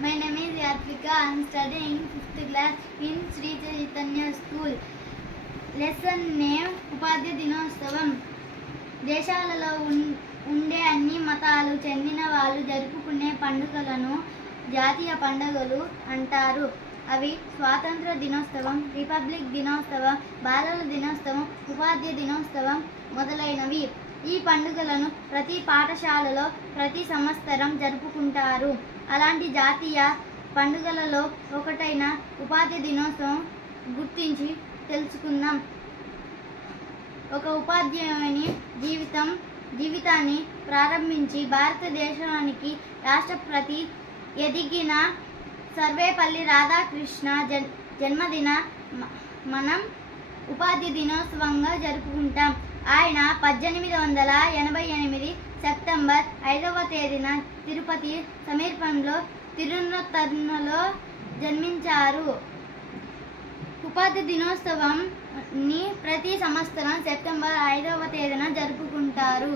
My name is Yarpika. I am studying 5th class in Sri Chaitanya School. Lesson name ఉపాధ్యాయ దినోత్సవం. దేశాలలో ఉండే అన్ని మతాలు చెందిన వాళ్ళు జరుపుకునే పండుగలను జాతీయ పండుగలు అంటారు. అవి స్వాతంత్ర దినోత్సవం, రిపబ్లిక్ దినోత్సవం, బాలల దినోత్సవం, ఉపాధ్యాయ దినోత్సవం మొదలైనవి. ఈ పండుగలను ప్రతి పాఠశాలలో ప్రతి సంవత్సరం జరుపుకుంటారు. అలాంటి జాతీయ పండుగలలో ఒకటైన ఉపాధ్యాయ దినోత్సవం గురించి తెలుసుకుందాం. ఒక ఉపాధ్యాయుని జీవితాన్ని ప్రారంభించి భారతదేశానికి రాష్ట్రపతి ఎదిగిన సర్వేపల్లి రాధాకృష్ణ జన్మదిన మనం ఉపాధ్యాయ దినోత్సవంగా జరుపుకుంటాం. ఆయన 1888 సెప్టెంబర్ 5వ తేదీన తిరుపతి సమీపంలో తిరునత్తనలో జన్మించారు. ఉపాధ్యాయ దినోత్సవంని ప్రతి సంవత్సరం సెప్టెంబర్ 5వ తేదీన జరుపుకుంటారు.